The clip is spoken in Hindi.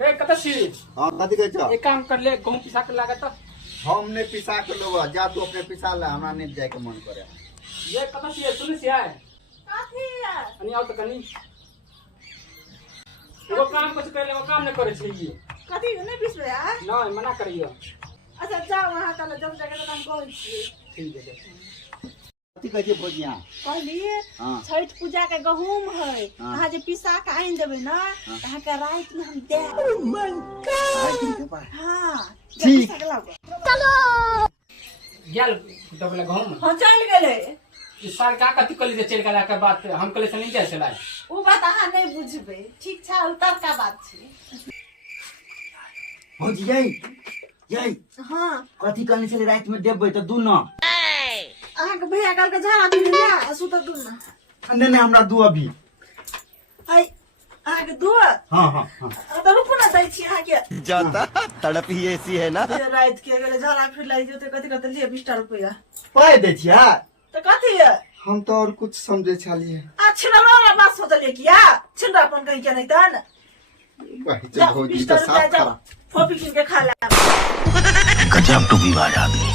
रे कत छी हां कथि कहै छ एक काम कर ले गहूं पिसा के लागत हम ने पिसा के लोबा जा तू अपने पिसा ले हमरा नहीं जाए के मन करे ये कत छी सुन छी है कथी है अनि आउ त कनी वो काम कुछ कर ले वो काम न करे छी ये कथी नहीं बिसरे है नहीं मना करियो अच्छा जाओ वहां चलो जब जगह तो हम कहै छी ठीक है कथि कहै छ भोजिया कहलिए हां छठ पूजा के गहूम है हाँ। अहाँ जे पिसा के आइन देबे ना अहाँ के रात में हम दे हां ठीक। चलो गेल डबल गहूं हां चल गेले इस साल का कथि कली जे चल गेला के बात हम कले से नहीं जाय छला उ बात अहाँ नहीं बुझबे ठीक छै उतर का बात छै भोजिया यही हां कथि कहने छले रात में देबै त दू न अहाँ के भैया काल के झाड़ा दी लिया सुत दू ना नहीं नहीं हमरा दू अभी आई अहाँ के दू हां हां हां तो रुकू ना दै छी अहाँ के जाता तड़प ही ऐसी है ना। रात के अगर झाड़ा फिर लाई जते कथि कथि लिए 20 रुपया पाए दे छिया तो कथी है हम तो और कुछ समझे छलिए अच्छा वाला बात सोचलिए किया छिंदा अपन कहीं के नहीं तन भाई भौजी तो साफ खरा फोपी किन के खा ला गजब टू विवाद आदमी।